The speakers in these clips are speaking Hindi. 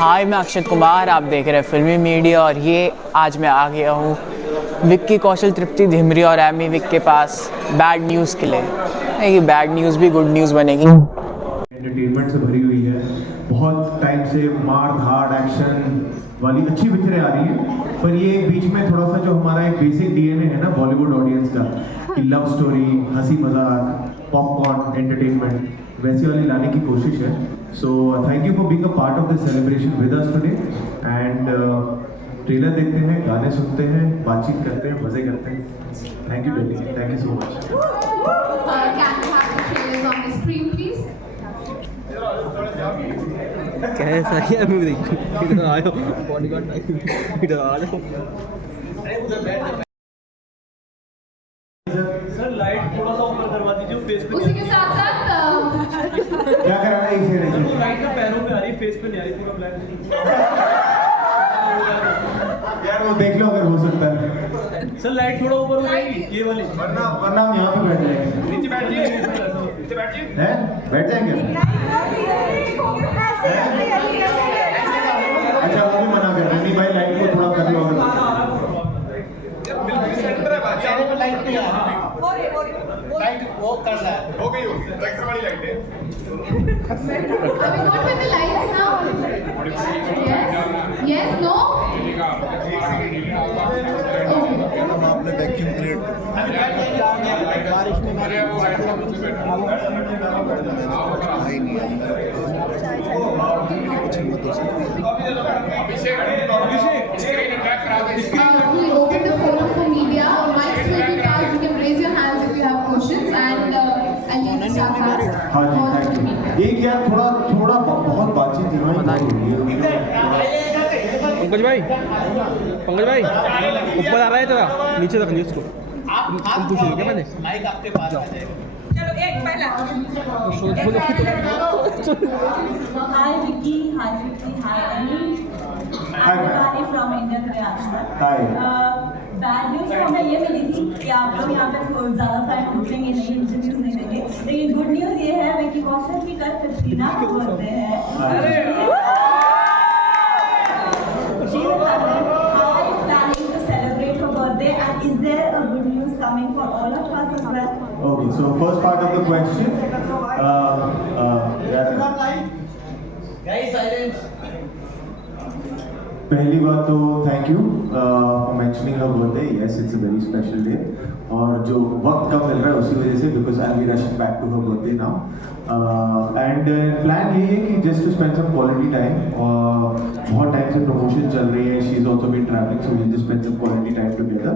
हाय, मैं अक्षत कुमार, आप देख रहे हैं फिल्मी मीडिया और ये आज मैं आ गया हूँ विक्की कौशल, तृप्ति धिमरी और एमी विक के पास बैड न्यूज़ के लिए। ये बैड न्यूज़ भी गुड न्यूज़ बनेगी। एंटरटेनमेंट से भरी हुई है, बहुत टाइम से मार धाड़ एक्शन वाली अच्छी पिक्चरें आ रही हैं, पर ये बीच में थोड़ा सा जो हमारा एक बेसिक डीएनए है ना बॉलीवुड ऑडियंस का, कि लव स्टोरी, हंसी मजाक, पॉपकॉर्न एंटरटेनमेंट, वैसी वाली लाने की कोशिश है। So thank you for being a part of this celebration with us today and trailer देखते हैं, गाने सुनते हैं, बातचीत करते हैं, मजे करते हैं। Thank you baby, thank you so much. Can we have the trailers on the screen, please? कैसा है मैं देख इधर आयो बॉडीगार्ड टाइप इधर आ जाओ सर लाइट थोड़ा सा ऊपर करवा दीजिए फेस पे। उसी के साथ साथ क्या कराना है इसे? लाइट ना पैरों पे आ रही, फेस पे नहीं आ रही, पूरा ब्लैक। यार वो देख लो अगर हो सकता है। सर लाइट थोड़ा ऊपर हो जाएगी ये वाली, वरना हम यहाँ पे बैठ जाएंगे। नीचे बैठ जाइए, नीचे बैठ जाइए। हैं? बैठ जाएंगे? अच्छा वो भी मना कर रहे हैं, नहीं भाई लाइट को थोड़ा कर लो अगर। सेंटर है बात, चारों पे लाइट नहीं आ रही। लाइट वो कर रहा है, हो गई हो एक्स्ट्रा वाली लाइट है। are we good with the lights now? Yes? Yes? No? हम आपने वैक्यूम क्रिएट बारिश में आई नहीं कुछ हिम्मत हो सकती We open the forum for media. Mics will be passed. You can raise your hands if you have questions, and I'll leave the staff hands हाँ जी, for the thank media. You. एक यार थोड़ा बहुत बातचीत हो रही है। पंकज भाई ऊपर आ रहा है तेरा, नीचे रख लियो इसको। तुम पूछ रहे हो क्या मैंने? माइक आपके पास आ जाएगा। चलो एक पहला hi Vicky, hi Ammy, I from India Today Aajtak. Hi. Bad news तो हमें ये मिली थी कि आप लोग यहाँ पे ज़्यादा टाइम रुकेंगे नहीं, इंटरव्यूज नहीं देंगे, लेकिन गुड न्यूज़ ये है विक्की कौशल की कल कटरीना बोलते हैं। She will have how are you planning to celebrate her birthday, and is there a good news coming for all of us as well? Okay, so first part of the question. Guys silence. पहली बात तो thank you for mentioning her birthday. Yes, it's a very special day और जो वक्त कम मिल रहा है उसी वजह से, because I be rushing back to her birthday now and plan ये है कि just to spend some quality time. बहुत टाइम से प्रमोशन चल रही है, she is also been travelling, so will just spend some quality time together.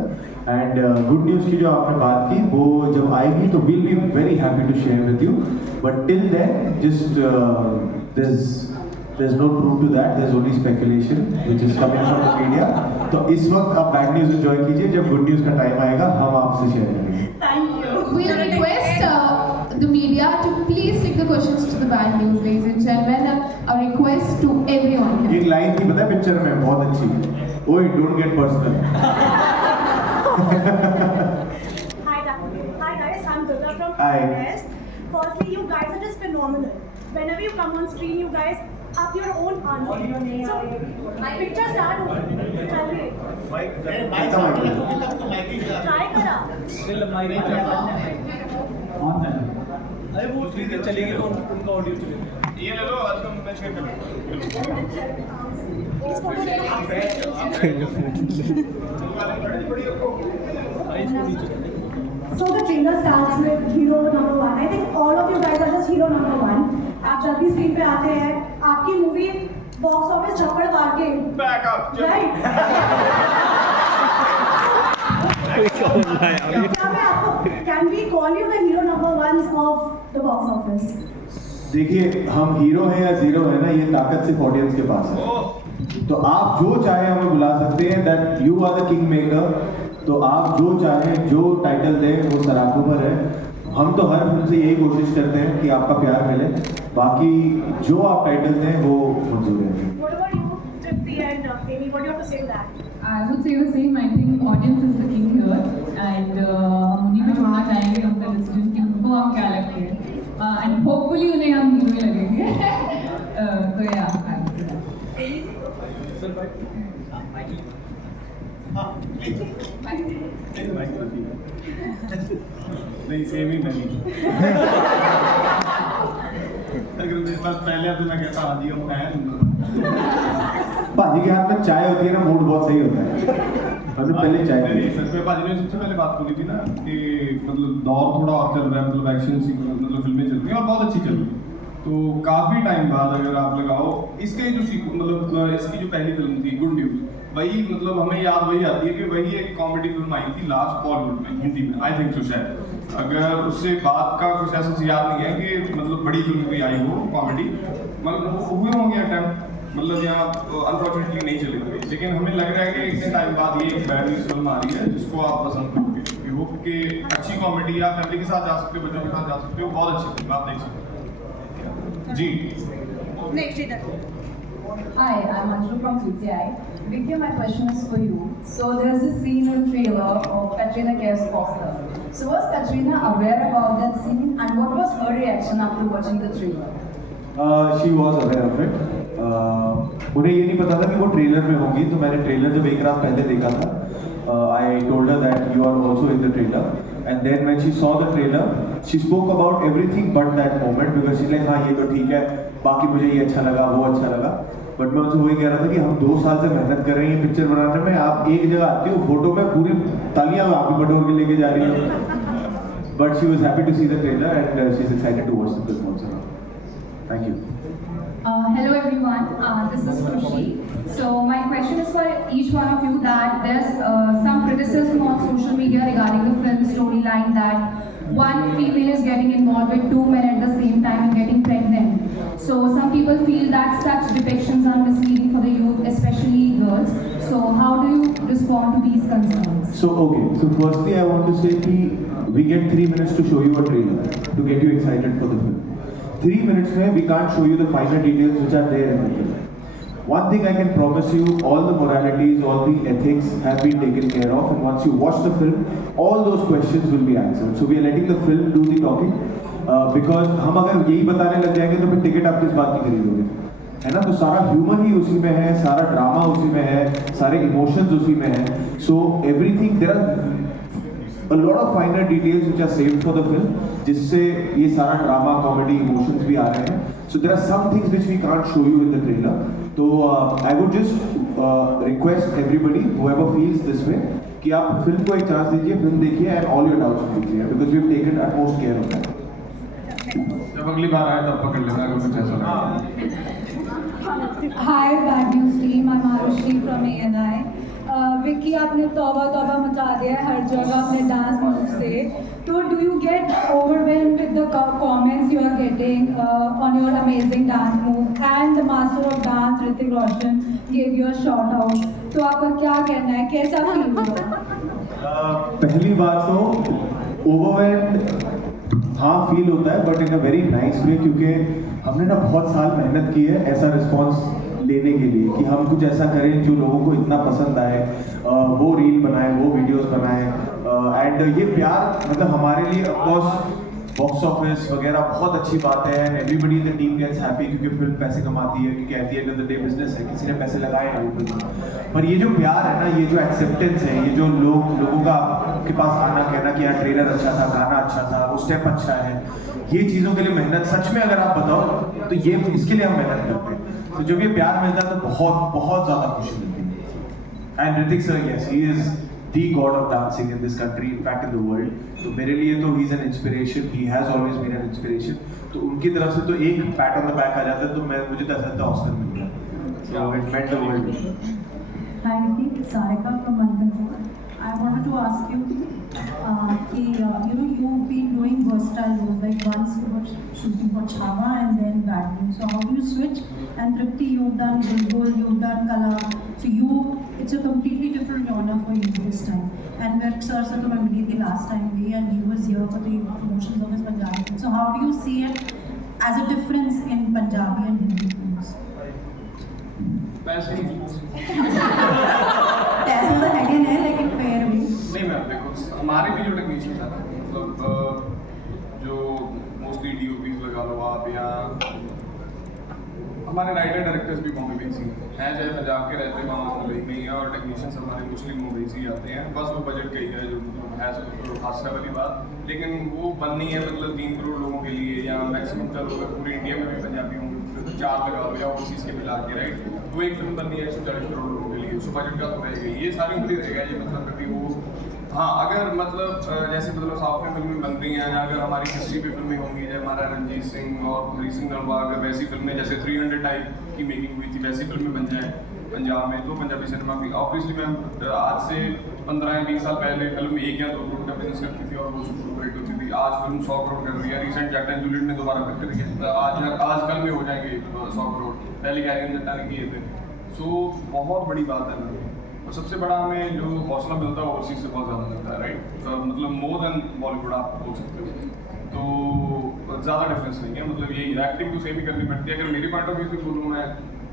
And good news की जो आपने बात की वो जब आएगी तो will be very happy to share with you, but till then just there's no proof to that, there's only speculation which is coming from the media. तो इस वक्त आप बैड न्यूज़ एंजॉय कीजिए, जब गुड न्यूज़ का टाइम आएगा हम आपसे शेयर करेंगे। Thank you. We'll request the media to please stick the questions to the bad news, ladies and gentlemen. A request to everyone here. एक लाइन थी पता है पिक्चर में, बहुत अच्छी, ओए don't get personal. Hi guys, I'm Durga from Hi. West. Firstly, you guys are just phenomenal. Whenever you come on screen, you guys up your own army. So, my picture start होगी. Try करा. अरे वो ठीक है चलेगी तो उनका ऑडियो चलेगा। ये ले लो, आज का मैं शेयर कर इस फोटो ले लो. So the trailer starts with hero number 1. I think all of you guys are just hero number 1. आप जब भी स्क्रीन पे आते हैं, आपकी मूवी बॉक्स ऑफिस झपड़ मार के back up right. Can we call you the hero number 1 of the box office? देखिए हम हीरो हैं या जीरो है ना, ये ताकत सिर्फ ऑडियंस के पास है। तो आप जो चाहे हमें बुला सकते हैं, that you are the king maker. तो आप जो चाहें, जो टाइटल दें वो सराखों पर है। हम तो हर फिल्म से यही कोशिश करते हैं कि आपका प्यार मिले, बाकी जो आप टाइटल दें वो मंजूर है। What about you, Tripti and Amy? What do you have to say to that? I would say the same. I think audience is the king here, and हम उन्हीं पे छोड़ना चाहेंगे उनका डिसीजन कि उनको हम क्या लगते हैं, and hopefully उन्हें हम हीरो लगेंगे। तो yeah, I would say that. नहीं सेम ही नहीं अगर मेरे पास पहले तो मैं कहता हाँ जी हम फैन भाजी के हाथ में चाय होती है ना, मूड बहुत सही होता है। मतलब पहले चाय नहीं सच में भाजी ने सबसे पहले बात बोली थी ना कि मतलब दौर थोड़ा और चल रहा है, मतलब एक्शन मतलब फिल्में चल रही हैं और बहुत अच्छी चल रही है। तो काफ़ी टाइम बाद अगर आप लगाओ इसके जो मतलब इसकी जो पहली फिल्म थी गुड न्यूज़, वही मतलब हमें याद वही आती है कि वही एक कॉमेडी फिल्म आई थी लास्ट बॉलीवुड में हिंदी में, आई थिंक सो शायद। अगर उससे बात का कुछ ऐसा याद नहीं है कि मतलब बड़ी फिल्म कोई आई हो कॉमेडी, मतलब हुए होंगे अटैम्प्ट, मतलब यहाँ अनफॉर्चुनेटली नहीं चली हुई, लेकिन हमें लग रहा है कि इतने टाइम बाद ये एक बैड न्यूज़ फिल्म आ रही है जिसको आप पसंद करोगे। वी होप कि अच्छी कॉमेडी या फैमिली के साथ जा सकते हो, बच्चों के साथ जा सकते हो, बहुत अच्छी फिल्म आप देख सकते हो जी। Hi, I'm Anju from CCI. Vicky, my question is for you. So there's this scene in the trailer of Katrina Kaif's poster. So was Katrina aware about that scene, and what was her reaction after watching the trailer? She was aware of it. उन्हें ये नहीं पता था कि वो ट्रेलर में होगी, तो मैंने ट्रेलर जब एक रात पहले देखा था, I told her that you are also in the trailer, and then when she saw the trailer she spoke about everything but that moment, because she like हाँ ये तो ठीक है, बाकी मुझे ये अच्छा लगा वो अच्छा लगा। बट मैं उनसे वही कह रहा था कि हम 2 साल से मेहनत कर रहे हैं पिक्चर बनाने में, आप एक जगह आती हो फोटो में पूरी तालियां आप ही बटोर के लेके जा रही हो। But she was happy to see the trailer and she is excited to watch the film also. Thank you. Hello everyone, this is Khushi. So my question is for each one of you that there's some criticism on social media regarding the film storyline that one female is getting involved with 2 men at the same time and getting pregnant. So some people feel that such depictions are misleading for the youth, especially girls. So how do you respond to these concerns? So firstly I want to say that we get 3 minutes to show you a trailer to get you excited for the film. 3 minutes में we can't show you the finer details which are there in the film. One thing I can promise you, all the moralities, all the ethics have been taken care of, and once you watch the film, all those questions will be answered. So we are letting the film do the talking, because हम अगर यही बताने लग जाएंगे तो फिर टिकट आप किस बात की खरीदोगे, है ना? तो सारा ह्यूमर ही उसी में है, सारा ड्रामा उसी में है, सारे इमोशंस उसी में है. So everything, there are a lot of finer details which are saved for the film, जिससे ये सारा ड्रामा, कॉमेडी, इमोशंस भी आ रहे हैं. So there are some things which we can't show you in the trailer. So I would just request everybody, whoever feels this way, कि आप फिल्म को एक चांस दीजिए, फिल्म देखिए and all your doubts will be clear, because we've taken utmost care of that. जब अगली बार आए तब पकड़ लेना अगर कुछ ऐसा लगे. Hi, Bad News team. I'm Arushi from ANI. Vicky, आपने तौबा तौबा मचा दिया है हर जगह अपने डांस मूव से. तो do you get overwhelmed with the comments you are getting on your amazing dance move? And the master of dance, Hrithik Roshan, gave you a shout out. तो आपका क्या कहना है, कैसा फील हुआ? पहली बात तो overwhelmed हाँ फील होता है, but in a very nice way, क्योंकि हमने ना बहुत साल मेहनत की है ऐसा रिस्पॉन्स लेने के लिए कि हम कुछ ऐसा करें जो लोगों को इतना पसंद आए, वो रील बनाए, वो वीडियोस बनाए. एंड ये प्यार मतलब हमारे लिए ऑफ कोर्स बॉक्स ऑफिस वगैरह बहुत अच्छी बात है, and everybody in the team gets happy क्योंकि फिल्म पैसे कमाती है, क्योंकि at the end of the day business है, किसी ने पैसे लगाए हैं वो फिल्म. पर ये जो प्यार है ना, ये जो एक्सेप्टेंस है, ये जो लोगों का के पास आना, कहना कि यार ट्रेलर अच्छा था, गाना अच्छा था, वो स्टेप अच्छा है, ये चीज़ों के लिए मेहनत सच में अगर आप बताओ तो ये इसके लिए हम मेहनत करते हैं. तो जब ये प्यार मिलता है तो बहुत बहुत ज़्यादा खुशी मिलती है. And Hrithik sir, yes, he is the god of dancing in this country, in fact in the world. तो मेरे लिए तो he is an inspiration, he has always been an inspiration. तो उनकी तरफ से तो एक पैट ऑन द बैक आ जाता है तो मुझे तो ऐसा लगता है ऑस्कर मिल गया. So it meant the world. Hi Vicky, Sarika from Manipur. I wanted to ask you, you've been doing versatile roles, like once you were shooting for Chhava and then Bad News. So how do you switch? And Tripti, you've done Bulbul, you've done Kala. So it's a completely different genre for you this time. And Virk sir se to main mili thi last time bhi, and he was here for the promotions of his Punjabi. So how do you see it as a difference in Punjabi and Hindi films? पैसे पैसे तो है लेकिन फेयर भी नहीं मैम, देखो हमारे भी जो टेक्नीशियन है ना, मतलब जो मोस्टली DOPs लगा लो आप, या हमारे राइटर डायरेक्टर डायरेक्टर्स भी बॉम्बे बेस ही हैं, चाहे पंजाब के रहते हैं वहाँ मुंबई में ही, और टेक्नीशियंस हमारे मोस्टली मुंबई से ही आते हैं। बस वो बजट कही है जो मतलब है तो हादसा वाली बात, लेकिन वो बननी है मतलब 3 करोड़ लोगों के लिए, या मैक्सिमम चलो अगर पूरे इंडिया में भी पंजाबी होंगे तो 4 लगा लो या ओवरसीज़ के मिला के, राइट। तो एक फिल्म बननी है 140 करोड़ लोगों के लिए, उसको बजट का तो रहेगा, ये सारी उम्मीद रहेगा ये मतलब कभी वो। हाँ, अगर मतलब जैसे मतलब साउथ में फिल्में बन रही हैं, अगर हमारी हिस्ट्री पे फिल्में होंगी, जैसे हमारा रणजीत सिंह और हरी सिंह नलवा, अगर वैसी फिल्में जैसे 300 टाइप की मेकिंग हुई थी वैसी फिल्में बन जाए पंजाब में, तो पंजाबी सिनेमा भी ऑब्वियसली मैम आज से 15 या 20 साल पहले फिल्म 1 या 2 करोड़ का बिजनेस करती थी और वो सुपर हिट होती थी। आज फिल्म 100 करोड़ कर रही है, रिसेंट जैक एंड जूलियट ने दोबारा फिर करके आज कल में हो जाएंगे 100 करोड़, पहले कैरियन जट्टा ने किए थे। सो बहुत बड़ी बात है मैम, और सबसे बड़ा हमें जो हौसला मिलता है ओवरसीज से बहुत ज़्यादा मिलता है, राइट। मतलब मोर देन बॉलीवुड आप बोल सकते हो, तो ज़्यादा डिफरेंस नहीं है। मतलब यही एक्टिंग तो सेम ही करनी पड़ती है। अगर मेरी पॉइंट ऑफ व्यू से बोलूँ मैं,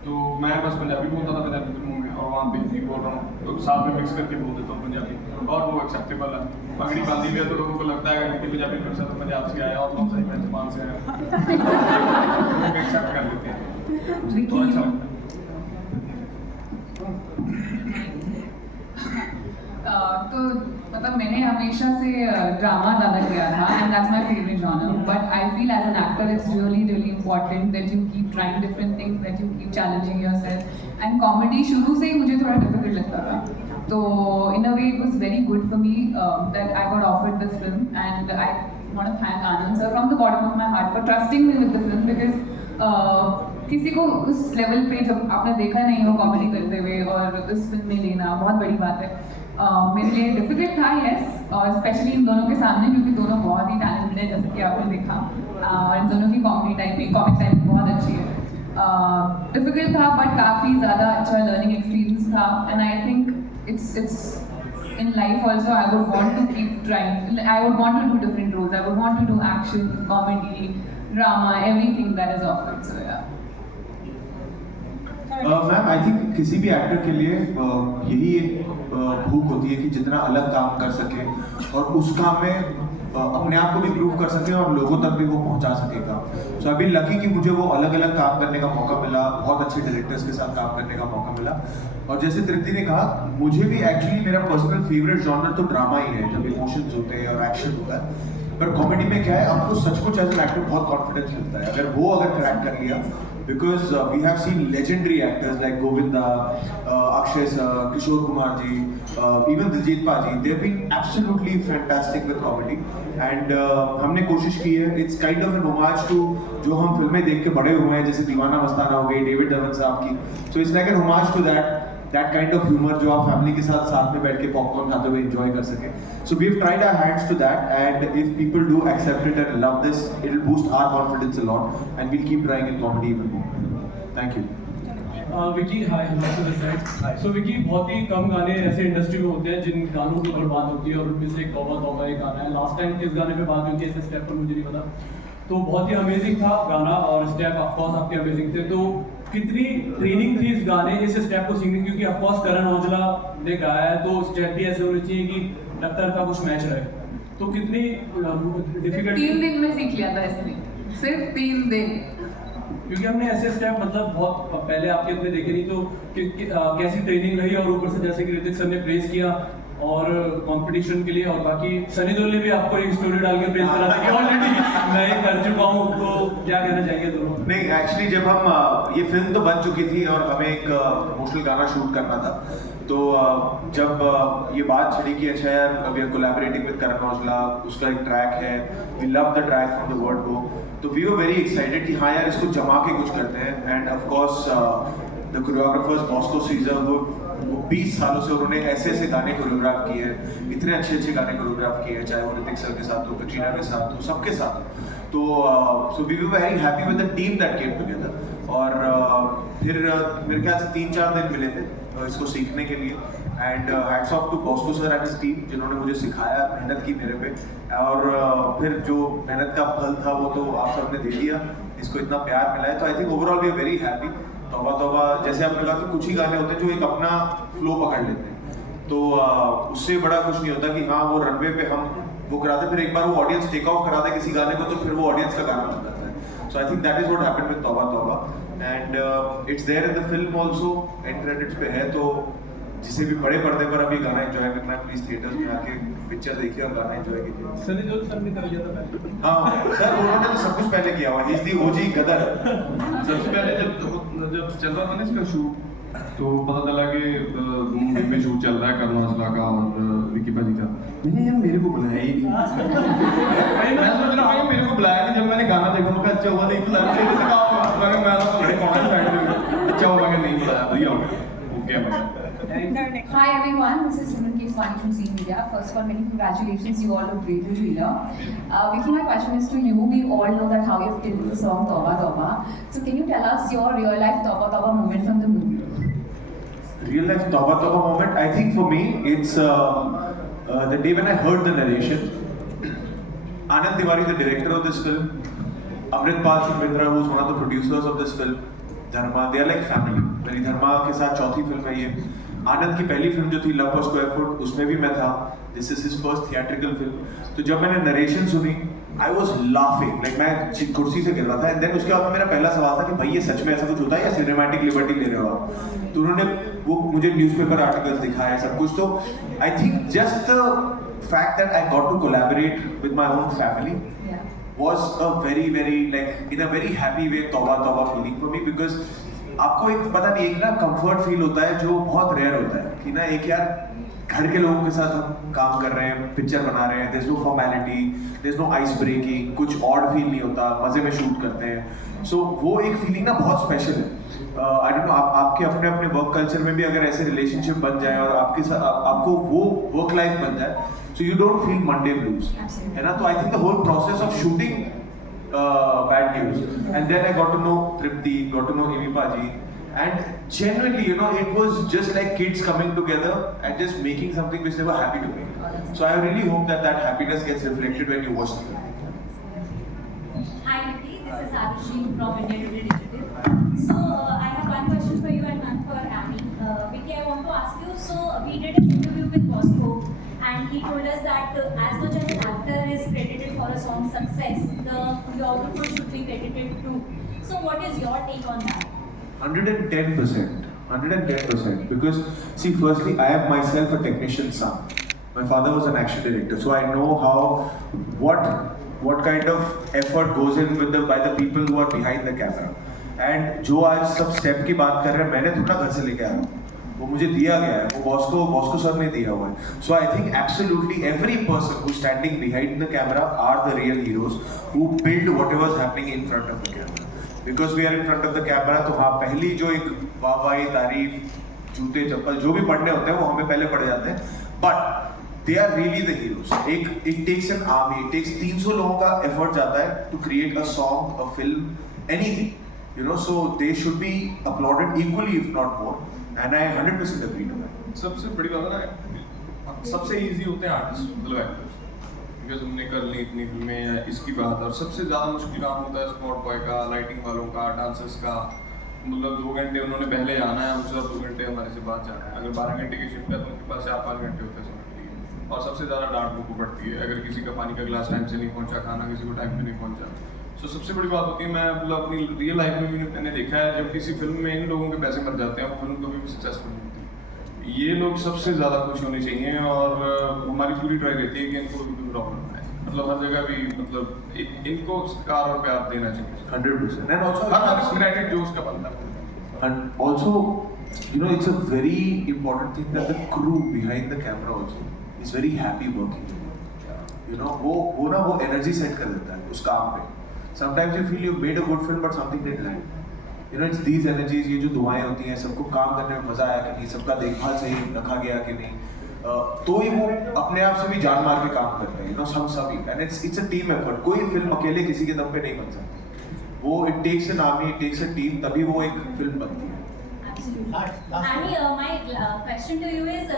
तो मैं बस पंजाबी बोलता था पंजाबी फिल्मों में, और वहाँ पे हिंदी बोल रहा हूँ, तो साथ में मिक्स करके बोल देता हूँ पंजाबी, और वो एक्सेप्टेबल है। पगड़ी बांधी हुई है तो लोगों को लगता है हिंदी पंजाबी फिर तो पंजाब से आया और कौन सा पंजाब से आया, लोग एक्सेप्ट कर लेते हैं, तो अच्छा लगता है। तो मतलब मैंने हमेशा से ड्रामा ज़्यादा किया था, and that's my favourite genre, but I feel as an actor it's really important that you keep trying different things, that you keep challenging yourself, and comedy शुरू से ही मुझे थोड़ा डिफिकल्ट लगता था, तो in a way it was very good for me that I got offered this film, and I want to thank Anand sir from the bottom of my heart for trusting me with the film, because किसी को उस लेवल पे जब आपने देखा नहीं हो कॉमेडी करते हुए और उस फिल्म में लेना बहुत बड़ी बात है। मेरे लिए डिफिकल्ट था, यस, और स्पेशली इन दोनों के सामने, क्योंकि दोनों बहुत ही टैलेंटेड है जैसे कि आपने देखा, और इन दोनों की कॉमिक टाइमिंग बहुत अच्छी है। डिफिकल्ट था बट काफ़ी ज़्यादा अच्छा लर्निंग एक्सपीरियंस था, and I think it's in life also I would want to keep trying, I would want to do different roles, I would want to do action, comedy, drama, everything that is offered, so yeah. Ma'am I think किसी भी एक्टर के लिए यही एक भूख होती है कि जितना अलग काम कर सके और उस काम में अपने आप को भी प्रूव कर सके और लोगों तक भी वो पहुंचा सकेगा। सो आई बीन लकी कि मुझे वो अलग अलग काम करने का मौका मिला, बहुत अच्छे डायरेक्टर्स के साथ काम करने का मौका मिला, और जैसे तृप्ति ने कहा, मुझे भी एक्चुअली मेरा पर्सनल फेवरेट जॉनर तो ड्रामा ही है, जब इमोशंस होते हैं और एक्शन होता है। पर कॉमेडी में क्या है, आपको सचमुच एज एन एक्टर बहुत कॉन्फिडेंस मिलता है अगर वो क्रैक कर लिया, because we have seen legendary actors like Govinda, Akshay sir, Kishore Kumar ji, even Diljit Paji. They've been absolutely fantastic with comedy, and हमने कोशिश की है, it's kind of an homage to जो हम फिल्में देख के बड़े हुए हैं, जैसे दीवाना मस्ताना हो गई डेविड धवन साहब की, so it's like an homage to that kind of humor जो आप फैमिली के साथ में बैठ के पॉपकॉर्न खाते हुए एंजॉय कर सके। So we've tried our hands to that, and if people do accept it and love this, it'll boost our confidence a lot, and we'll keep trying in comedy even more. Thank you. Vicky, hi, Himanshu this side. So Vicky, बहुत ही कम गाने ऐसे इंडस्ट्री में होते हैं जिन गानों के ऊपर बात होती है, और उनमें से तौबा तौबा एक गाना है। लास्ट टाइम किस गाने पे बात हुई थी ऐसे स्टेप पर मुझे नहीं पता, तो बहुत ही अमेजिंग था गाना, और स्टेप ऑफकोर्स आपके अमेजिंग थे। तो कितनी ट्रेनिंग थी इस गाने, इस स्टेप को सीखने, क्योंकि ऑफकोर्स करण औजला ने गाया है, तो स्टेप भी ऐसे होने चाहिए कि लगता था कुछ मैच रहे, तो कितनी डिफिकल्ट। 3 दिन में सीख लिया था इसने, सिर्फ 3 दिन, क्योंकि हमने ऐसे स्टेप मतलब बहुत पहले आपके अपने देखे नहीं, तो कैसी ट्रेनिंग रही, और ऊपर से जैसे कि ऋतिक सर ने प्रेस किया और कंपटीशन के लिए, और बाकी सनी देओल ने भी आपको एक स्टोरी डाल के प्रेस करा था कि ऑलरेडी मैं कर चुका हूँ, तो क्या कहना चाहिए दोनों? नहीं, एक्चुअली जब हम ये फिल्म तो बन चुकी थी और हमें एक इमोशनल गाना शूट करना था, तो जब ये बात छिड़ी कि अच्छा यार we are collaborating with Karan Aujla, उसका एक ट्रैक है, we love the track from the word go, तो वी वर वेरी एक्साइटेड कि हाँ यार इसको जमा के कुछ करते हैं। And of course the choreographers Bosco Caesar, वो 20 सालों से उन्होंने ऐसे गाने कोरियोग्राफ किए हैं, इतने अच्छे गाने कोरियोग्राफ किए हैं, चाहे वो ऋतिक सर के साथ हो, कटरीना के साथ हो, सबके साथ। तो so we were very happy with the team that came together, और फिर मेरे ख्याल से 3-4 दिन मिले थे इसको सीखने के लिए, and hats off to Bosco sir and his team जिन्होंने मुझे सिखाया, मेहनत की मेरे पे, और फिर जो मेहनत का फल था वो तो आप सबने दे दिया, इसको इतना प्यार मिला है, तो I think overall we are very happy. Tauba Tauba, जैसे आपने कहा कि कुछ ही गाने होते हैं जो एक अपना फ्लो पकड़ लेते हैं, तो उससे बड़ा कुछ नहीं होता कि हाँ वो रनवे पे हम वो कराते, फिर एक बार वो ऑडियंस टेक ऑफ कराता है किसी गाने को, तो फिर वो ऑडियंस का गाना बन जाता है। So I think that is what happened with Tauba Tauba, and it's there in the film also, and credits पे है। तो जिसे भी बड़े पर्दे पर अभी गाना एंजॉय करना है, प्लीज थिएटर्स में आके पिक्चर देखिए और गाना एंजॉय कीजिए। सनी देओल सर ने कर लिया था पहले। हाँ सर, उन्होंने तो सब कुछ पहले किया हुआ, ही इज द ओजी गदर। सबसे पहले जब चल रहा था ना इसका शूट, तो पता चला कि मुंबई में शूट चल रहा है करण औजला का और विकी भाजी का। मैंने यार मेरे को बुलाया ही नहीं। मैं सोच रहा हूँ मेरे को बुलाया नहीं। जब मैंने गाना देखा मैं अच्छा हुआ, नहीं बुलाया मैंने तो बड़े कमेंट साइड में अच्छा हुआ कि नहीं बुलाया, बढ़िया हो गया। Okay Hi everyone, this is Simran Keswani from Zee Media. First of all, many congratulations, you all look great in the trailer. Vicky, my question is to you. We all know that how you've taken the song Tauba Tauba. So can you tell us your real life Tauba Tauba moment from the movie? Real life Tauba Tauba moment, I think for me, it's the day when I heard the narration. Anand Tiwari, the director of this film, Amritpal Singh Bindra, who's one of the producers of this film, Dharma, they are like family. मेरी धर्मा के साथ चौथी फिल्म है ये। आनंद की पहली फिल्म जो थी लव पर स्क्वायर फुट, उसमें भी मैं था। This is his first theatrical film. तो जब मैंने नरेशन सुनी, आई वॉज लाफिंग, लाइक मैं कुर्सी से गिर रहा था। एंड देन उसके बाद मेरा पहला सवाल था कि भाई ये सच में ऐसा कुछ होता है या सिनेमैटिक लिबर्टी ले रहे हो आप? तो उन्होंने वो मुझे न्यूज़पेपर आर्टिकल्स दिखाए सब कुछ। तो I think just the fact that I got to collaborate with my own family was a very like in a very happy way तौबा तौबा feeling for me, because आपको एक पता नहीं एक ना कंफर्ट फील होता है जो बहुत रेयर होता है कि ना एक यार घर के लोगों के साथ हम काम कर रहे हैं, पिक्चर बना रहे हैं, there's no formality, there's no ice breaking, कुछ ऑड फील नहीं होता, मजे में शूट करते हैं। सो वो एक फीलिंग ना बहुत स्पेशल है। आई डोंट नो आपके अपने अपने वर्क कल्चर में भी अगर ऐसे रिलेशनशिप बन जाए और आपके साथ आपको वो वर्क लाइफ बन जाए, so you don't feel Monday blues, है ना? तो I think the whole process of shooting Bad News, and then I got to know Tripti, got to know Amy Paji, and genuinely, you know, it was just like kids coming together and just making something which they were happy to make. So I really hope that that happiness gets reflected when you watch the film. Hi Vicky, this is Arushi from India Today Digital. So I have one question for you and one for Amy. Vicky, I want to ask you. So we did an interview with Bosco, and he told us that as much as an actor is credited for a song's success, the choreographer should be credited too. So what is your take on that? 110%. 110%. Because see, firstly, I am myself a technician's son. My father was an action director, so I know what kind of effort goes in with by the people who are behind the camera. And जो आज सब स्टेप की बात कर रहे हैं, मैंने थोड़ा घर से लेके आया हूँ, वो मुझे दिया गया है, वो बॉस्को सर ने दिया हुआ है। So I think absolutely every person who standing behind the camera are the real heroes who build whatever is happening in front of the camera. Because we are in front of the camera, तो हाँ, पहली जो एक वाहवाही, तारीफ, जूते चप्पल जो भी पढ़ने होते हैं वो हमें पहले पड़ जाते हैं, but they are really the heroes. It takes an army, it takes 300 लोगों का एफर्ट जाता है to create a song, a film, anything, you know, so they should be applauded equally if not more, and I 100% agree to that. सबसे बड़ी बात है ना, सबसे इजी होते हैं आर्टिस्ट, मतलब एक्टर्स, बिकॉज हमने कर ली इतनी फिल्में या इसकी बात। और सबसे ज़्यादा मुश्किल काम होता है स्पॉट बॉय का, लाइटिंग वालों का, डांसर्स का। मतलब 2 घंटे उन्होंने पहले जाना है, हमसे 2 घंटे हमारे से बाद जाना है। अगर 12 घंटे की शिफ्ट है तो उनके पास 4-5 घंटे होते हैं समझ लीजिए। और सबसे ज़्यादा डांट उनको पड़ती है अगर किसी का पानी का गिलास टाइम से नहीं पहुँचा, खाना किसी को टाइम पे नहीं पहुँचा। तो सबसे बड़ी बात होती है, मैं मतलब अपनी रियल लाइफ में भी मैंने देखा है, जब किसी फिल्म में इन लोगों के पैसे मर जाते हैं वो फिल्म कभी भी सक्सेसफुल नहीं होती। ये लोग सबसे ज़्यादा खुश होने चाहिए, और हमारी पूरी ट्राई रहती है कि इनको कोई प्रॉब्लम आए, मतलब हर जगह भी, मतलब इनको कार और प्यार देना चाहिए 100%, and also हर क्रेडिट जो उसका बनता है। And also, you know, it's a very important thing that the crew behind the camera also is very happy working. You know, वो ना वो energy set कर देता है उस काम पे। Sometimes you feel you made a good film but something didn't land. You know, it's these energies, ये जो दुआएं होती हैं, सबको काम करने में मजा आया कि नहीं, सबका देखभाल सही रखा गया कि नहीं, तो ही वो अपने आप से भी जान मार के काम करते हैं। You know, हम सभी, and it's a team effort. कोई फिल्म अकेले किसी के दम पे नहीं बन सकती। वो it takes an army, it takes a team, तभी वो एक फिल्म बनती है। Amy, my question to you is,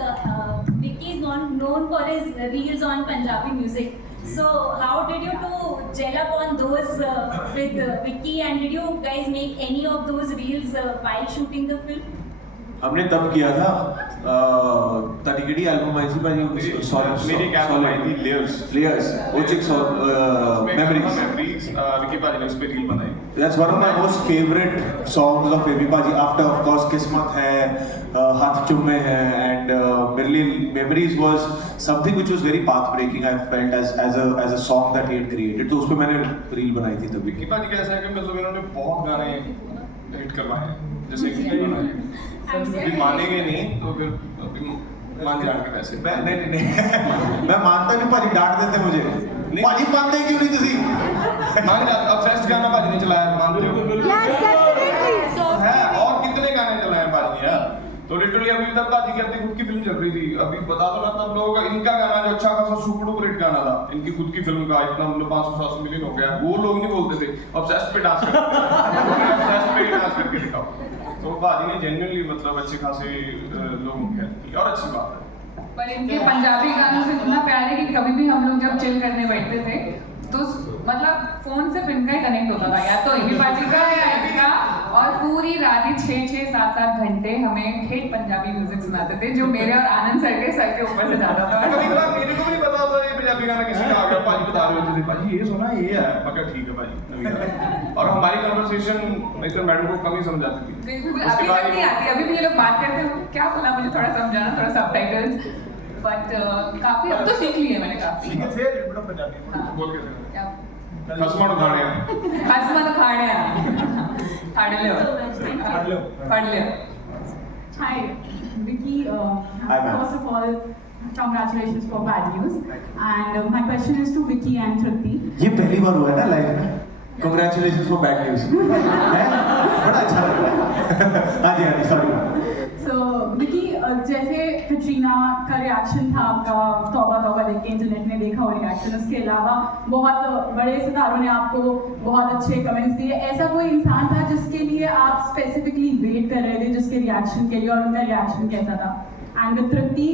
Vicky is known for his reels on Punjabi music. So how did you two gel up on those with Vicky, and did you guys make any of those reels while shooting the film? हमने तब किया था तटिकड़ी एल्बम आई थी भाई, मेरी क्या आई थी लेयर्स वो चिक्स और मेमोरीज विकी पाजी ने उस पे रील बनाई। That's one of my most favorite songs of Baby Baji. After, of course, Kismat hai, Haath Chumme hai, and मेरे लिए Memories was something which was very path breaking. I felt as a song that he had created. तो उस पे मैंने reel बनाई थी तभी. विक्की पाजी कैसा है कि मतलब इन्होंने बहुत गाने हिट करवाए हैं, जैसे कि अभी मानेंगे नहीं तो फिर मान जाएंगे वैसे. नहीं मैं मानता नहीं, पाजी डांट देते मुझे. पाजी मानते क्यों नहीं तुसी? मान जाते. अब श्रेष्ठ गाना पाजी ने चलाया, मानते हो? है, और कितने गाने चलाए पाजी ने यार. तो लिटरली अभी तक पाजी की अपनी खुद की फिल्म चल रही थी. अभी बता दो ना, तब लोग इनका गाना जो अच्छा खासा सुपर डुपर हिट गाना था, इनकी खुद की फिल्म का इतना मतलब 500-700 मिलियन हो गया, वो लोग नहीं बोलते थे ऑब्सेस्ड पे डांस करते. ऑब्सेस्ड पे डांस करके दिखाओ. तो पाजी ने जेन्युइनली मतलब अच्छे खासे लोगों की हेल्प की और अच्छी बात है. पर इनके पंजाबी गानों से इतना प्यार है कि कभी भी हम लोग जब चिल करने बैठते थे तो मतलब फोन से फिल्म का ही कनेक्ट होता था, या तो इनकी पाजी का या इसका, और पूरी रात ही 6-7 घंटे हमें ठेठ पंजाबी म्यूजिक सुनाते थे, जो मेरे और आनंद सर के ऊपर से जाता था. कभी कभार मेरे को भी नहीं पता होता ये पंजाबी गाना किसी का आ गया, पाजी बता रहे होते थे, पाजी ये सुना ये है, मैं कहा ठीक है पाजी. और हमारी कन्वर्सेशन एकदम मैडम को कम ही समझ आती थी. बिल्कुल अभी तक नहीं आती. अभी भी ये लोग बात करते हैं, क्या बोला मुझे थोड़ा समझाना, थोड़ा सबटाइटल्स, बट काफी अब तो सीख लिए मैंने काफी. बोल के खसमण खाने खसमण खाने खाने ले पढ़ ले. Hi, Vicky. First of all, congratulations for bad news. And my question is to Vicky and Tripti. ये पहली बार हुआ है ना लाइफ में. Congratulations for bad news. बड़ा अच्छा लग रहा है. हाँ जी सॉरी. So Vicky, जैसे कटरीना का रिएक्शन था आपका तौबा तौबा देख के, इंटरनेट ने देखा वो रिएक्शन, उसके अलावा बहुत बड़े सितारों ने आपको बहुत अच्छे कमेंट्स दिए. ऐसा कोई इंसान था जिसके लिए आप स्पेसिफिकली वेट कर रहे थे जिसके रिएक्शन के लिए, और उनका रिएक्शन कैसा था? एंड विद तृप्ति,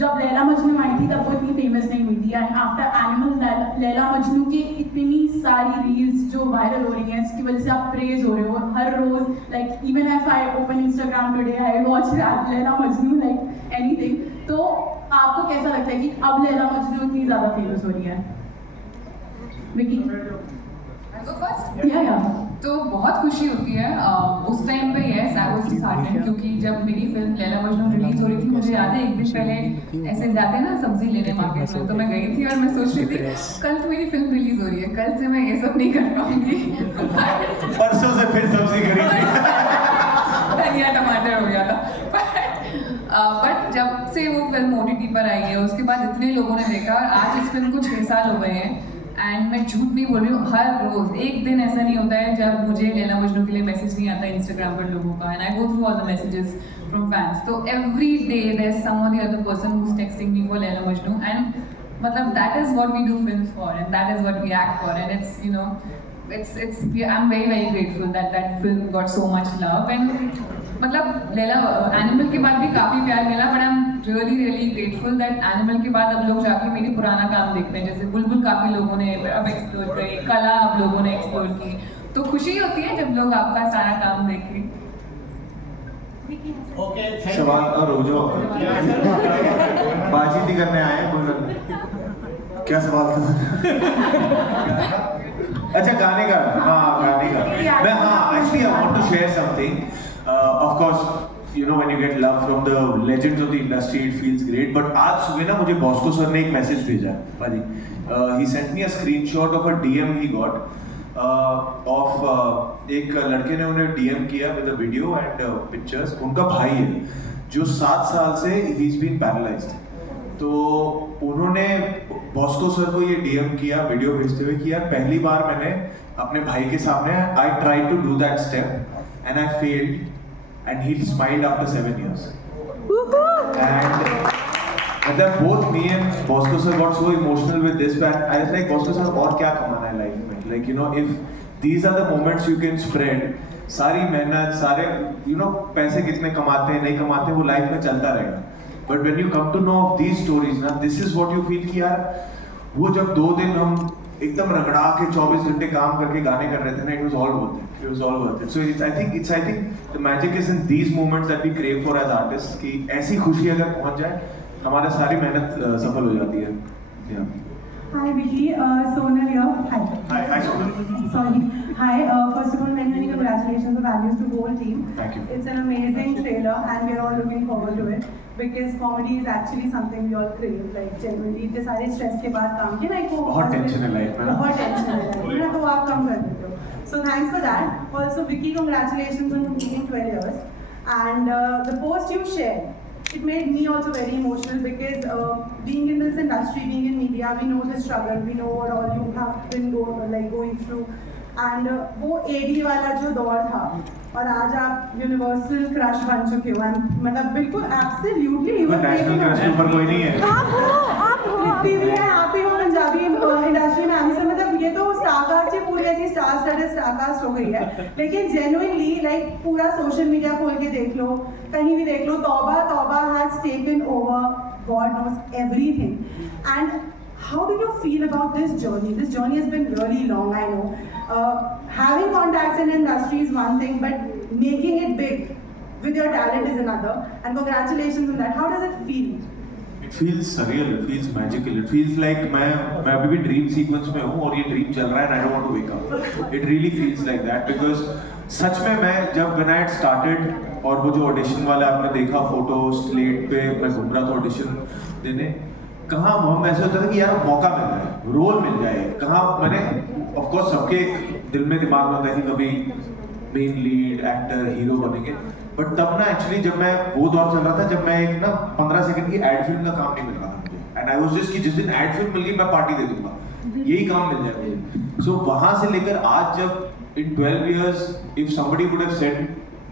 जब लैला मजनू आई थी तब वो इतनी फेमस नहीं हुई थी, and after animal Laila Majnu की इतनी सारी रील्स जो वायरल हो रही हैं, इसकी वजह से आप प्रेज हो रहे हो हर रोज. Like even if I open Instagram today I watch Laila Majnu like anything. तो आपको कैसा लगता है कि अब लैला मजनू इतनी ज्यादा फेमस हो रही है? विकी तो बहुत खुशी होती है उस टाइम पे. यस आई वाज डिसहार्टेंड, क्योंकि जब मेरी फिल्म लैला मजनू रिलीज हो रही थी, मुझे याद है एक दिन पहले ऐसे जाते हैं ना सब्जी लेने मार्केट में, तो मैं गई थी और मैं सोच रही थी कल तो मेरी फिल्म रिलीज हो रही है, कल से मैं ये सब नहीं कर पाऊंगी. परसों से फिर सब्जी खरीदी. धनिया टमाटर हो गया था. बट जब से वो फिल्म OTT पर आई है, उसके बाद इतने लोगों ने देखा. आज इस फिल्म को 6 साल हो गए हैं, एंड मैं झूठ नहीं बोल रही हूँ, हर रोज एक दिन ऐसा नहीं होता है जब मुझे लैला मजनू के लिए मैसेज नहीं आता इंस्टाग्राम पर लोगों का. And I go through all the messages from fans. तो every day there is some or the other person who is texting me for Laila Majnu, and मतलब that is what we do films for, and that is what we act for, and it's you know I'm very grateful that film got so much love. And मतलब लैला एनिमल के बाद भी काफ़ी प्यार मिला, but I am really grateful that animal के बाद अब लोग जाके मेरी पुराना काम देख रहे हैं. जैसे बुलबुल काफ़ी लोगों ने अब एक्सप्लोर करी, कला अब लोगों ने एक्सप्लोर की, तो खुशी होती है जब लोग आपका सारा काम देखें. सवाल और रोजो बातचीत करने आए हैं. क्या सवाल था? अच्छा गाने का. हाँ गाने का. मैं actually I want to share something. Of course, you know when you get love from the legends of the industry, it feels great. But आज सुबह ना मुझे बॉस्को सर ने एक मैसेज भेजा पाजी. He sent me a screenshot of a DM he got of एक लड़के ने उन्हें DM किया with a video and pictures. उनका भाई है जो 7 साल से he's been paralyzed. तो उन्होंने बॉस्को सर को ये DM किया वीडियो भेजते हुए कि यार पहली बार मैंने अपने भाई के सामने I tried to do that step and I failed and he smiled after 7 years. And मतलब both me and Bosco sir got so emotional with this, but I was like Bosco sir और क्या कमाना है लाइफ में? Like you know if these are the moments you can spread, सारी मेहनत सारे you know पैसे कितने कमाते हैं नहीं कमाते हैं वो लाइफ में चलता रहेगा. But when you come to know of these stories ना, this is what you feel कि यार वो जब 2 दिन हम एकदम रगड़ा के 24 घंटे काम करके गाने कर रहे थे ना, it was all worth it. It was all worth it. So I think the magic is in these moments that we crave for as artists कि ऐसी खुशी अगर पहुंच जाए हमारी सारी मेहनत सफल हो जाती है. Yeah. Hi Vicky, Sonal here. Hi. Hi Sonal. Sorry. Hi. First of all, many congratulations and values to the whole team. Thank you. It's an amazing trailer, and we're all looking forward to it because comedy is actually something we all crave. Like genuinely, इतने सारे stress के बाद काम किया ना, एक बहुत tension है life में ना. बहुत tension है life में ना, तो आप कम कर देते हो. So thanks for that. Also, Vicky, congratulations on completing 12 years. And the post you shared, it made me also very emotional because being in this industry, being in media, we know the struggle, we know what all you have been going through. And वो AD वाला जो दौर था और आज आप यूनिवर्सल क्रश बन चुके हो, मतलब बिल्कुल एब्सोल्युटली नेशनल क्रश के ऊपर कोई नहीं है. आप भी हैं, आप भी हो पंजाबी इंडस्ट्री में आने से, मतलब ये तो स्टारकास्ट ही पूरी ऐसी स्टारकास्ट हो गई है. लेकिन जेन्युइनली लाइक पूरा सोशल मीडिया खोल के देख लो, कहीं भी देख लो, Tauba has taken over, god knows everything. And how do you feel about this journey? This journey has been really long, I know. Having contacts in industry is one thing, but making it big with your talent is another. And congratulations on that. How does it feel? It feels surreal. It feels magical. It feels like मैं अभी भी dream sequence में हूँ और ये dream चल रहा है and I don't want to wake up. It really feels like that because सच में मैं जब when I had started और वो जो audition वाला आपने देखा फोटो स्लेट पे मैं घूम रहा था audition देने, कहाँ हम ऐसे होता था कि यार मौका मिल जाए, रोल मिल जाए, कहाँ मैंने ऑफ कोर्स सबके दिल में दिमाग में होता है कि कभी मेन लीड एक्टर हीरो बनेंगे, बट तब ना एक्चुअली जब मैं वो दौर चल रहा था जब मैं एक ना 15 सेकंड की एड फिल्म का काम नहीं मिल रहा था मुझे, एंड आई वाज जस्ट कि जिस दिन एड फिल्म मिल गई मैं पार्टी दे दूंगा, यही काम मिल जाए मुझे. सो वहां से लेकर आज जब इन 12 years if somebody would have said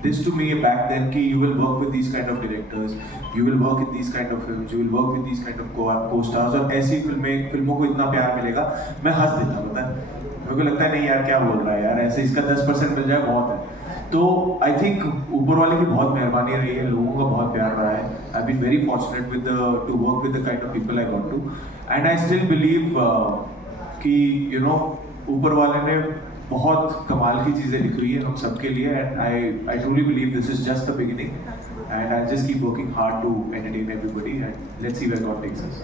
this to me back then कि you will work with these kind of directors, you will work in these kind of films, you will work with these kind of co-stars और ऐसी फिल्मों को इतना प्यार मिलेगा, मैं हंस देता. पता है मेरे को लगता है नहीं यार क्या बोल रहा है यार, ऐसे इसका 10% मिल जाए बहुत है. तो आई थिंक ऊपर वाले की बहुत मेहरबानी रही है, लोगों का बहुत प्यार रहा है. I been very fortunate with to work with the kind of people I got to, and I still believe कि यू नो ऊपर वाले ने बहुत कमाल की चीजें लिखी हुई है हम सबके लिए, and I truly believe this is just the beginning, and I'll just keep working hard to entertain everybody, and let's see where God takes us.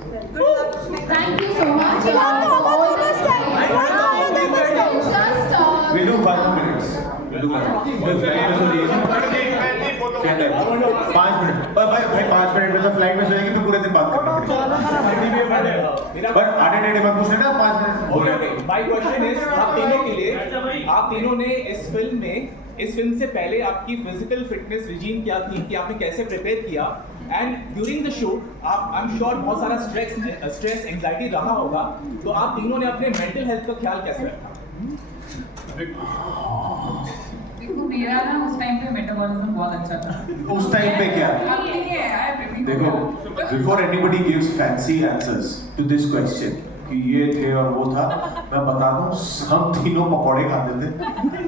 Thank you so much. We'll do 5 minutes. We'll do 5 minutes. भाई 5 मिनट में तो फ्लाइट में सोएगी तो पूरे दिन बात करना पड़ेगा. बट आधे टेढ़े मत पूछने ना 5 मिनट. माय क्वेश्चन इज आप तीनों के लिए, आप तीनों ने इस फिल्म से पहले आपकी फिजिकल फिटनेस रिजीम क्या थी, कि आपने कैसे प्रिपेयर किया, एंड ड्यूरिंग द शूट आप आई एम श्योर बहुत सारा स्ट्रेस एंजाइटी रहा होगा, तो आप तीनों ने अपने मेंटल हेल्थ का ख्याल कैसे रखा? देखो मेरा ना उस टाइम पे मेटाबॉलिज्म बहुत अच्छा था. उस टाइम पे क्या? देखो, before anybody gives fancy answers to this question कि ये थे और वो था, मैं बता दूं हम तीनों पकौड़े खाते थे,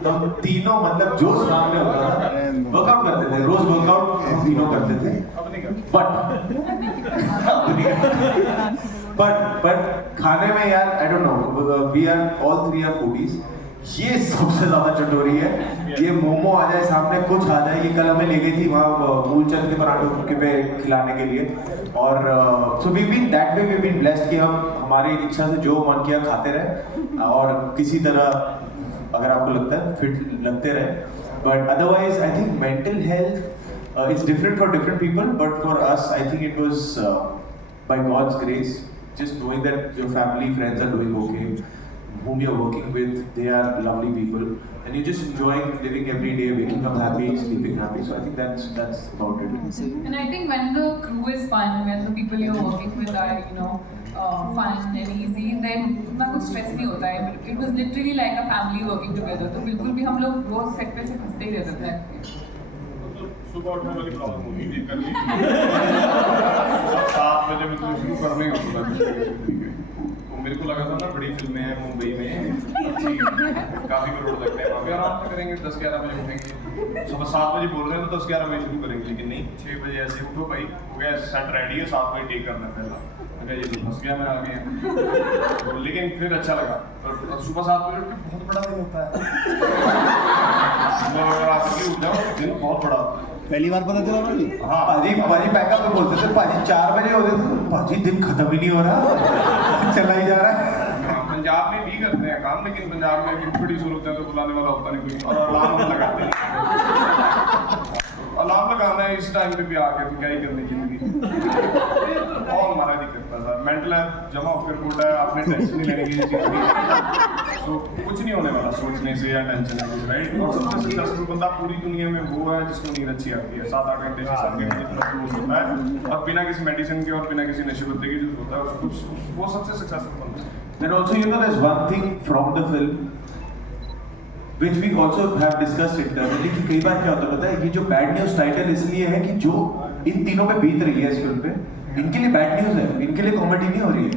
तो हम तीनों मतलब जो सामने होता था वर्कआउट करते थे, रोज वर्कआउट हम तीनों करते थे. बट खाने में यार I don't know, we are all 3 are foodies. ये सबसे ज्यादा चटोरी है. ये मोमो आ जाए सामने, कुछ आ जाए, ये कल हमें ले गई थी वहाँ मूलचंद के पराठे पे खिलाने के लिए, और so we been that way, we been blessed कि हम हमारी इच्छा से जो मन किया खाते रहे और किसी तरह अगर आपको लगता है फिट लगते रहे. But otherwise I think mental health is different for different people, but for us I think it was by god's grace, just knowing that your family friends are doing okay, whom you're working with, they are lovely people, and you're just enjoying living every day, waking up happy, sleeping happy. So I think that's about it. And I think when the crew is fun, when the people you're working with are fun and easy, then इतना कुछ stress नहीं होता है. It was literally like a family working together. तो बिल्कुल भी हम लोग रोज सेट पे से हंसते ही रहते थे. सुबह उठने वाली प्रॉब्लम होगी नहीं करनी. 7 बजे में तो शुरू करने का होता है. मेरे को लगा था ना बड़ी फिल्में हैं मुंबई में, काफी करोड़ लगते हैं वहाँ पे, आराम से करेंगे 10-11 बजे उठेंगे. सुबह 7 बजे बोल रहे हैं तो 10-11 बजे शुरू करेंगे, लेकिन नहीं 6 बजे ऐसे उठो भाई, हो गया सेट रेडी है, 7 बजे टेक करना पहला. अगर ये फंस गया मैं आ गया, लेकिन फिर अच्छा लगा. और सुबह 7 बजे उठ के बहुत बड़ा दिन होता है. सुबह अगर आप उठ जाओ दिन बहुत बड़ा होता है. पहली बार पता चला भाई? हाँ पाजी पैकअप में बोलते थे, पाजी 4 बजे होते थे, पाजी दिन खत्म ही नहीं हो रहा, चला ही जा रहा है. पंजाब में भी करते हैं काम, लेकिन पंजाब में कि प्रोड्यूसर होते हैं तो बुलाने वाला होता नहीं कोई, और अलार्म लगाते हैं। अलार्म लगाना है इस टाइम पे भी आके तो क्या ही करनी जिंदगी। और हमारा नहीं करता था, मेंटल हेल्थ जमा होकर बोलता है आपने टेंशन नहीं लेने की चीज़ की, तो कुछ नहीं होने वाला सोचने से या टेंशन लेने से, राइट। और सबसे सक्सेसफुल बंदा पूरी दुनिया में वो है जिसको नींद अच्छी आती है, 7-8 घंटे से 7 घंटे जितना क्लोज होता है और बिना किसी मेडिसिन के और बिना किसी नशे पत्ते के जो होता है उसको, वो सबसे सक्सेसफुल बंदा है। And also, you know, there's one thing from the film which we also have discussed internally कि कई बार क्या होता है पता है, ये जो बैड न्यूज टाइटल इसलिए है कि जो इन तीनों पे बीत रही है इस फिल्म पे, इनके लिए बैड न्यूज है, इनके लिए कॉमेडी नहीं हो रही है।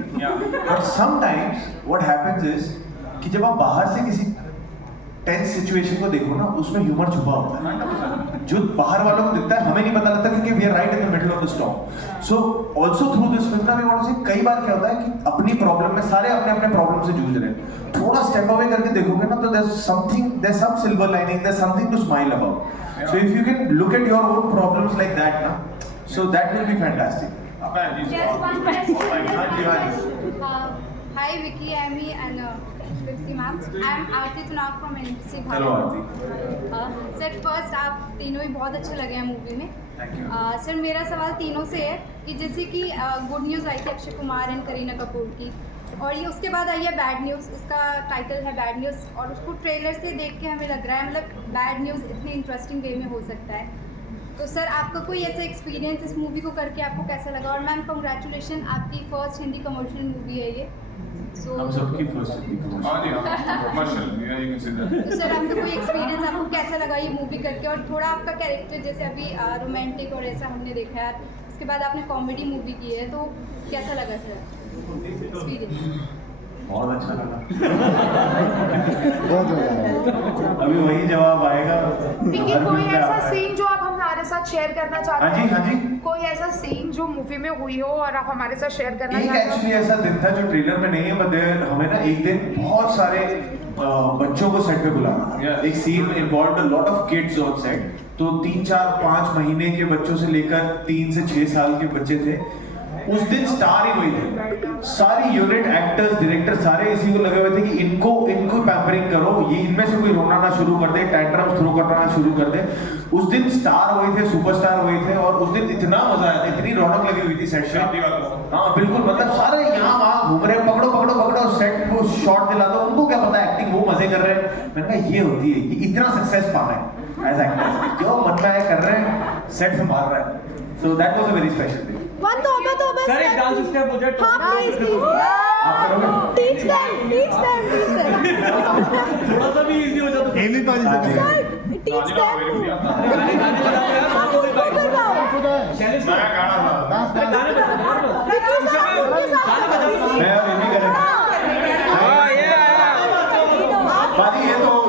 But sometimes what happens is कि जब आप बाहर से किसी टेंस सिचुएशन को देखो ना, उसमें ह्यूमर छुपा होता है जो बाहर वालों को दिखता है, हमें नहीं पता लगता क्योंकि we are right in the middle of the storm. So also through this film ना वी वांट टू से कई बार क्या होता है कि अपनी प्रॉब्लम में सारे अपने अपने प्रॉब्लम से जूझ रहे हैं, थोड़ा स्टेप अवे करके देखोगे ना तो there some silver lining, there something to smile about. So if you can look at your own problems like that ना, so that will be fantastic. Just one question. Hi Vicky, Amy and Tripti ma'am. I am Aarti Tunag from NBC Bharat. Hello Aarti. Sir first आप तीनों ही बहुत अच्छे लगे हैं मूवी में। सर मेरा सवाल तीनों से है कि जैसे कि गुड न्यूज़ आई थी अक्षय कुमार एंड करीना कपूर की, और ये उसके बाद आई है बैड न्यूज़, इसका टाइटल है बैड न्यूज़, और उसको ट्रेलर से देख के हमें लग रहा है मतलब बैड न्यूज़ इतनी इंटरेस्टिंग वे में हो सकता है। तो सर आपका कोई ऐसा एक्सपीरियंस इस मूवी को करके आपको कैसा लगा? और मैम कॉन्ग्रेचुलेशन, आपकी फर्स्ट हिंदी कमर्शियल मूवी है ये। हम सबकी फर्स्ट हिंदी कमर्शियल। तो सर आपका कोई एक्सपीरियंस, आपको कैसा लगा ये मूवी करके? और थोड़ा आपका कैरेक्टर जैसे अभी रोमांटिक और ऐसा हमने देखा है, उसके बाद आपने कॉमेडी मूवी की है, तो कैसा लगा सर एक्सपीरियंस? बहुत अच्छा लगा। अभी वही जवाब आएगा। कोई ऐसा सीन जो आप हमारे साथ शेयर करना चाहते हैं? हाँ जी। कोई ऐसा सीन जो मूवी में हुई हो और आप हमारे साथ शेयर करना चाहते हैं? एक्चुअली ऐसा दिन था जो ट्रेलर में नहीं है, बट हमें ना एक दिन बहुत सारे बच्चों को सेट पे बुलाना। एक scene involve a lot of kids on set, तो 3, 4, 5 महीने के बच्चों से लेकर 3 से 6 साल के बच्चे थे। उस दिन स्टार ही वही थे, सारी यूनिट, एक्टर्स, डायरेक्टर सारे इसी को लगे हुए थे कि इनको पैम्परिंग करो, ये इनमें से कोई रोना ना शुरू कर दे, टैंट्रम्स थ्रो करना शुरू कर दे। उस दिन स्टार वही थे, सुपरस्टार वही थे, और उस दिन इतना मजा आया था, इतनी रौनक लगी हुई थी सेट पे। हाँ बिल्कुल, मतलब सारे यहाँ वहाँ घूम रहे, पकड़ो सेट को शॉट दिला दो, उनको क्या पता एक्टिंग, वो मजे कर रहे हैं। मैंने कहा ये होती है कि इतना सक्सेस पाना है एज एक्टर्स, जो मन में आए कर रहे हैं, सेट संभाल रहा है। So that was a very special day. Sir एक डांस स्टेप हो जाए। हाँ टीच देम थोड़ा सा भी इजी हो जाए तो हेली पाजी से टीच देम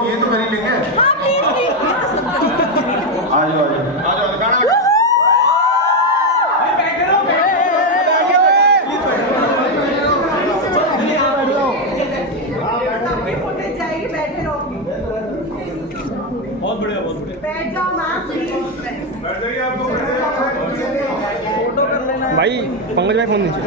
ये तो मेरी लिंक है। आ जाओ गाना बहुत बढ़िया बैठ जाओ मैम, बैठ जाइए आपको फोटो कर लेना भाई। पंकज भाई फोन नीचे।